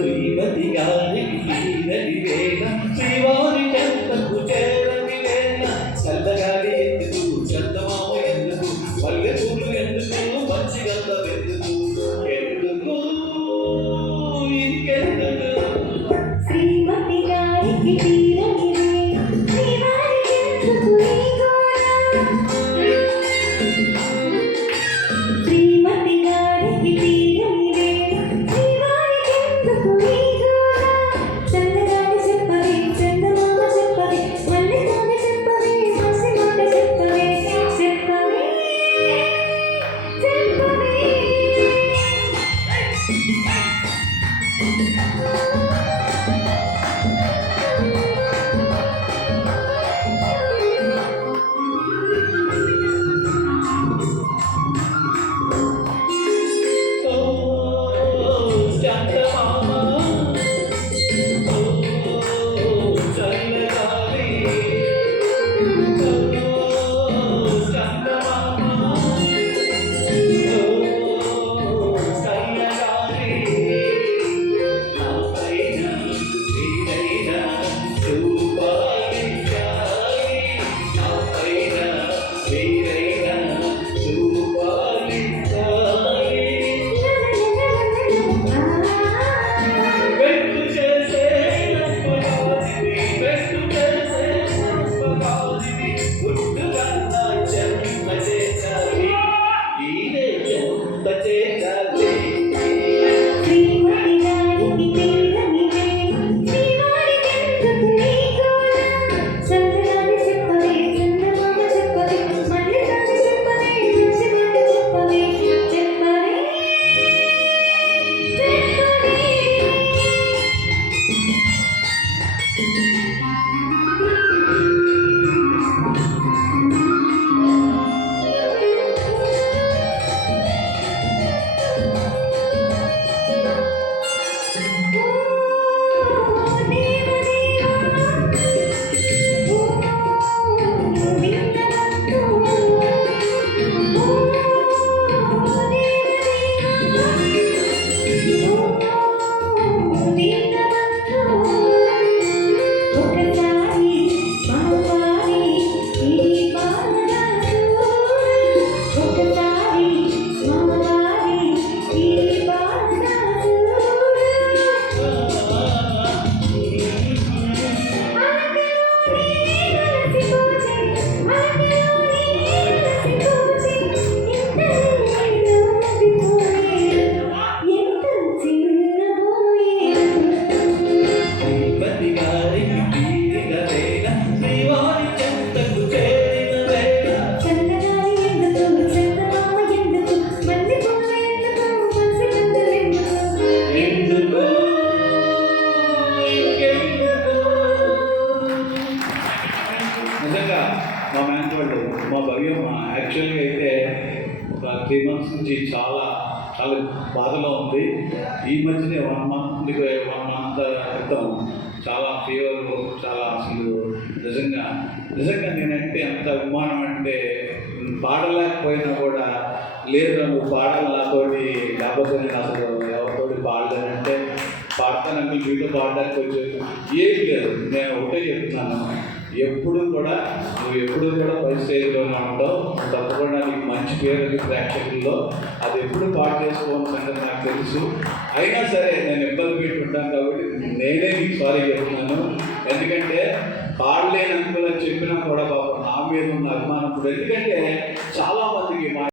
శ్రీమతి గారికి తీరని వేళ శ్రీవారి చెంతకు చేరని వేళ చల్లగాలి ఎందుకు చందమామ ఎందుకు పల్లెటూరు ఎందుకు మంచి గంధం ఎందుకు ఎందుకు ఇంకెందుకు శ్రీమతి గారికి తీరని వేళ శ్రీవారి చెంతకు ఈ గోల శ్రీమతి గారికి తీరని వేళ శ్రీవారి చెంతకు ఈ గోల చల్లగాలి చెప్పవే చందమామ చెప్పవే మల్లెతోనే చెప్పవే మసి మాట చెప్పవే చెప్పవే నిజంగా మా మేనకోళ్ళు మా భవ్యం యాక్చువల్గా అయితే ఒక 3 months నుంచి చాలా చాలా బాధలో ఉంది. ఈ మధ్యనే 1 month క్రితం చాలా ఫీవర్, చాలా అసలు నిజంగా నేనంటే ఎంత అభిమానం అంటే పాడలేకపోయినా కూడా లేదు నువ్వు పాడాలి నాతోటి, లేకపోతే నేను అసలు ఎవరితోటి పాడలేనంటే పాడతానంటే వీళ్ళు పాడడానికి వచ్చేది ఏది లేదు. నేను ఒకటే చెప్తున్నాను, ఎప్పుడు కూడా పై స్టేజ్లోనే ఉంటావు, తప్పకుండా నీకు మంచి పేరు ప్రేక్షకుల్లో. అది ఎప్పుడు పాటు చేసుకోవాలని సంగతి నాకు తెలుసు. అయినా సరే నేను ఇబ్బంది పెట్టుకుంటాను కాబట్టి నేనే నీకు సారీ చెప్తున్నాను. ఎందుకంటే పాడలేనందుకు చెప్పినా కూడా పాపం నా మీద ఉన్న అభిమానం. ఎందుకంటే చాలామందికి మా